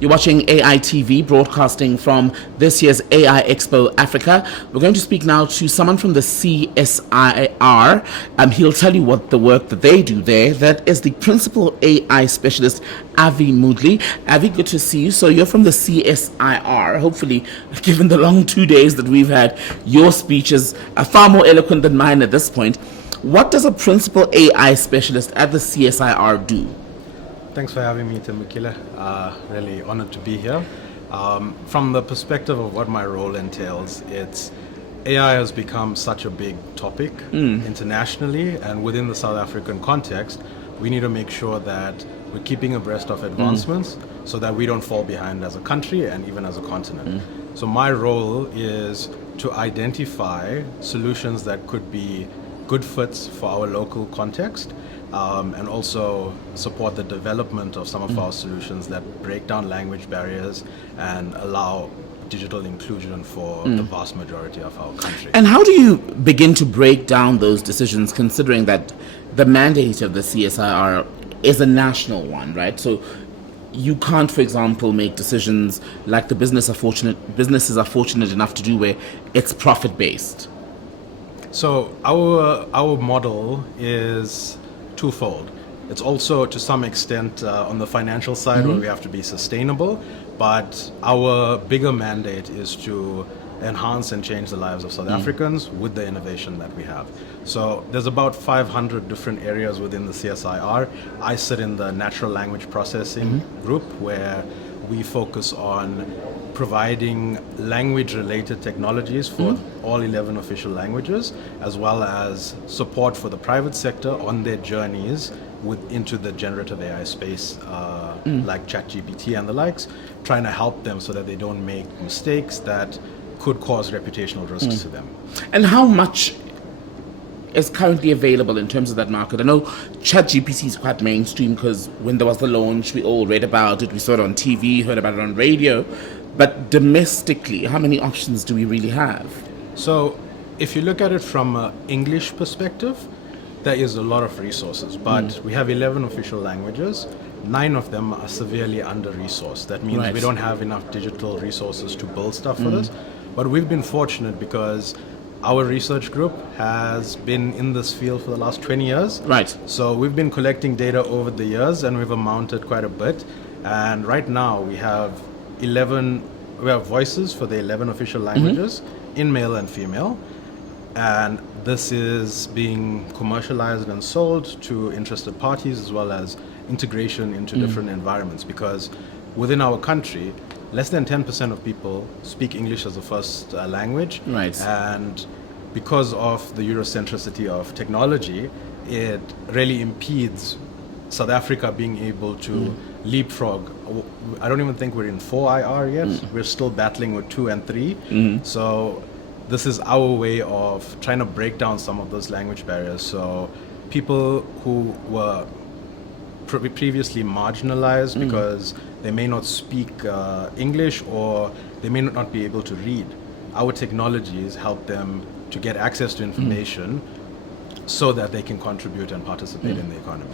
You're watching AI TV, broadcasting from this year's AI Expo Africa. We're going to speak now to someone from the CSIR. He'll tell you what the work that they do there. That is the Principal AI Specialist, Avashlin Moodley. Avi, good to see you. So you're from the CSIR. Hopefully, given the long 2 days that we've had, your speeches are far more eloquent than mine at this point. What does a Principal AI Specialist at the CSIR do? Thanks for having me, Timukile. Really honored to be here. From the perspective of what my role entails, AI has become such a big topic internationally, and within the South African context, we need to make sure that we're keeping abreast of advancements so that we don't fall behind as a country and even as a continent. So my role is to identify solutions that could be good fits for our local context, and also support the development of some of our solutions that break down language barriers and allow digital inclusion for the vast majority of our country. And how do you begin to break down those decisions, considering that the mandate of the CSIR is a national one, right? So you can't, for example, make decisions like the businesses are fortunate enough to do, where it's profit-based. So our model is twofold. It's also to some extent on the financial side, where we have to be sustainable, but our bigger mandate is to enhance and change the lives of South Africans with the innovation that we have. So there's about 500 different areas within the CSIR. I sit in the natural language processing group, where we focus on providing language-related technologies for all 11 official languages, as well as support for the private sector on their journeys into the generative AI space, like ChatGPT and the likes, trying to help them so that they don't make mistakes that could cause reputational risks to them. And how much is currently available in terms of that market? I know ChatGPT is quite mainstream because when there was the launch, we all read about it, we saw it on TV, heard about it on radio. But domestically, how many options do we really have? So if you look at it from an English perspective, there is a lot of resources, but we have 11 official languages. 9 of them are severely under-resourced. That means we don't have enough digital resources to build stuff for this. But we've been fortunate because our research group has been in this field for the last 20 years. Right. So we've been collecting data over the years, and we've amounted quite a bit. And right now we have voices for the 11 official languages in male and female. And this is being commercialized and sold to interested parties, as well as integration into different environments, because within our country, less than 10% of people speak English as a first language. Right. And because of the Eurocentricity of technology, it really impedes South Africa being able to leapfrog. I don't even think we're in 4IR yet. We're still battling with 2 and 3. So this is our way of trying to break down some of those language barriers. So people who were previously marginalized because they may not speak English, or they may not be able to read, our technologies help them to get access to information so that they can contribute and participate in the economy.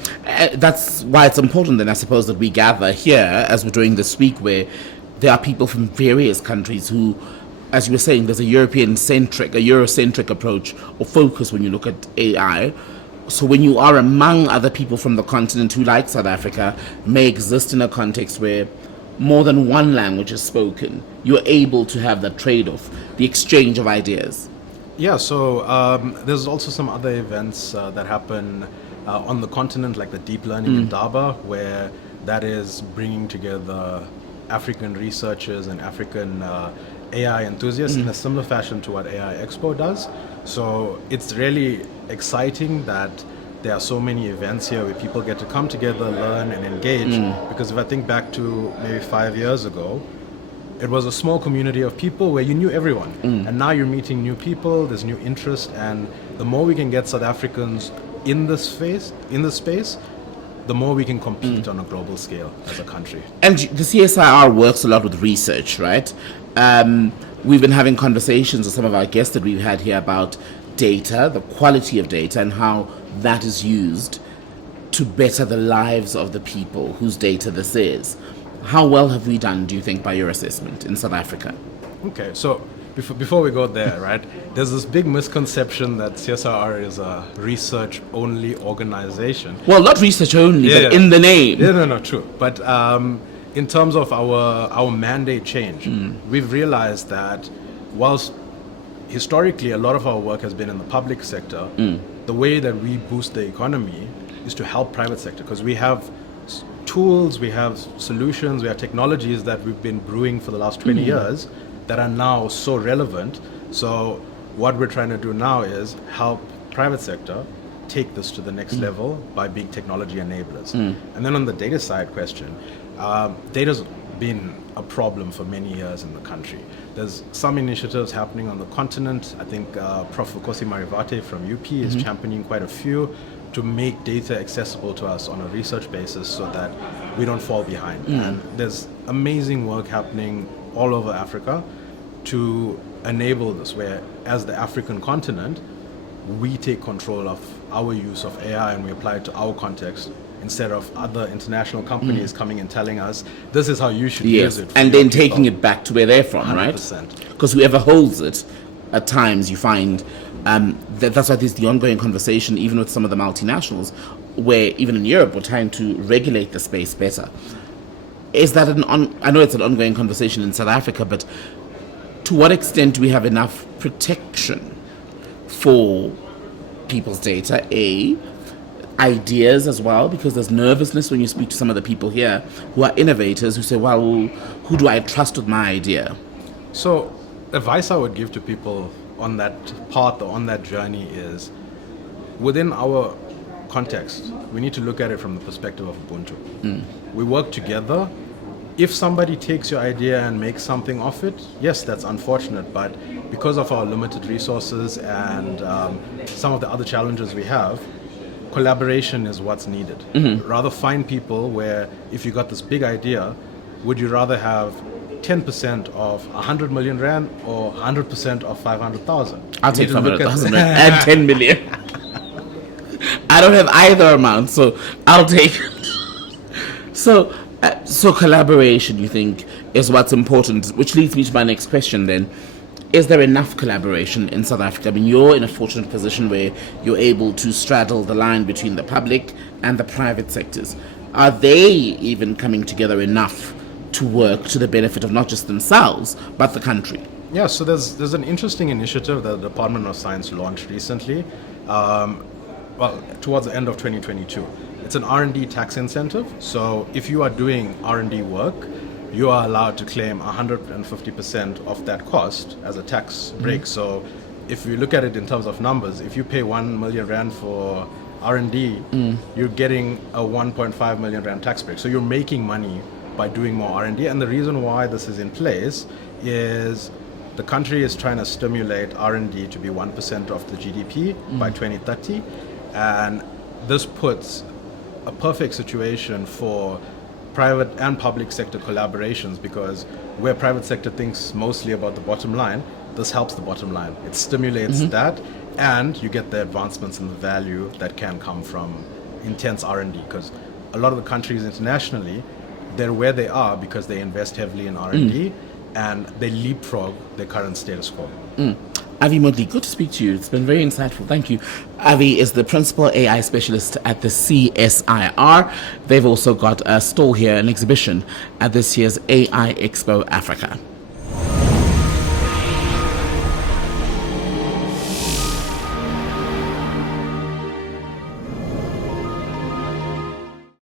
That's why it's important then, I suppose, that we gather here, as we're doing this week, where there are people from various countries who, as you were saying, there's a Eurocentric approach or focus when you look at AI. So when you are among other people from the continent who, like South Africa, may exist in a context where more than one language is spoken, you're able to have that trade-off, the exchange of ideas. Yeah, so there's also some other events that happen on the continent, like the Deep Learning Indaba, where that is bringing together African researchers and African AI enthusiasts in a similar fashion to what AI Expo does. So it's really exciting that there are so many events here where people get to come together, learn and engage. Because if I think back to maybe 5 years ago, it was a small community of people where you knew everyone. And now you're meeting new people, there's new interest, and the more we can get South Africans in this space, the more we can compete on a global scale as a country. And the CSIR works a lot with research, right? We've been having conversations with some of our guests that we've had here about data, the quality of data, and how that is used to better the lives of the people whose data this is. How well have we done, do you think, by your assessment in South Africa? Okay, so before we go there, right, there's this big misconception that CSIR is a research-only organization. Well, not research only, but in the name. Yeah, no, true. But in terms of our mandate change, we've realized that whilst historically a lot of our work has been in the public sector, the way that we boost the economy is to help private sector, because we have tools, we have solutions, we have technologies that we've been brewing for the last 20 years that are now so relevant. So what we're trying to do now is help private sector take this to the next level by being technology enablers. And then on the data side question, data's been a problem for many years in the country. There's some initiatives happening on the continent. I think Prof. Vukosi Marivate from UP is championing quite a few to make data accessible to us on a research basis so that we don't fall behind. And there's amazing work happening all over Africa to enable this, where as the African continent, we take control of our use of AI and we apply it to our context instead of other international companies coming and telling us, this is how you should use it. And then taking it back to where they're from, 100%. right? Because whoever holds it, at times you find that's why there's the ongoing conversation, even with some of the multinationals, where even in Europe we're trying to regulate the space better. Is that I know it's an ongoing conversation in South Africa, but to what extent do we have enough protection for people's data? Ideas as well, because there's nervousness when you speak to some of the people here who are innovators who say, well, who do I trust with my idea? So advice I would give to people on that path or on that journey is, within our context, we need to look at it from the perspective of Ubuntu. We work together. If somebody takes your idea and makes something of it, yes, that's unfortunate, but because of our limited resources and some of the other challenges we have, collaboration is what's needed. Rather find people where, if you got this big idea, would you rather have 10% of 100 million rand or 100% of 500,000? I'll take 500,000 and 10 million. I don't have either amount, so I'll take. So collaboration, you think, is what's important, which leads me to my next question then. Is there enough collaboration in South Africa? I mean, you're in a fortunate position where you're able to straddle the line between the public and the private sectors. Are they even coming together enough to work to the benefit of not just themselves, but the country? Yeah, so there's an interesting initiative that the Department of Science launched recently, towards the end of 2022. It's an R&D tax incentive. So if you are doing R&D work, you are allowed to claim 150% of that cost as a tax break. So if you look at it in terms of numbers, if you pay 1 million rand for R&D, you're getting a 1.5 million rand tax break. So you're making money by doing more R&D. And the reason why this is in place is the country is trying to stimulate R&D to be 1% of the GDP by 2030. And this puts a perfect situation for private and public sector collaborations, because where private sector thinks mostly about the bottom line, this helps the bottom line. It stimulates that, and you get the advancements in the value that can come from intense R&D, because a lot of the countries internationally, they're where they are because they invest heavily in R&D and they leapfrog their current status quo. Avi Moodley, good to speak to you. It's been very insightful. Thank you. Avi is the Principal AI Specialist at the CSIR. They've also got a stall here, an exhibition at this year's AI Expo Africa.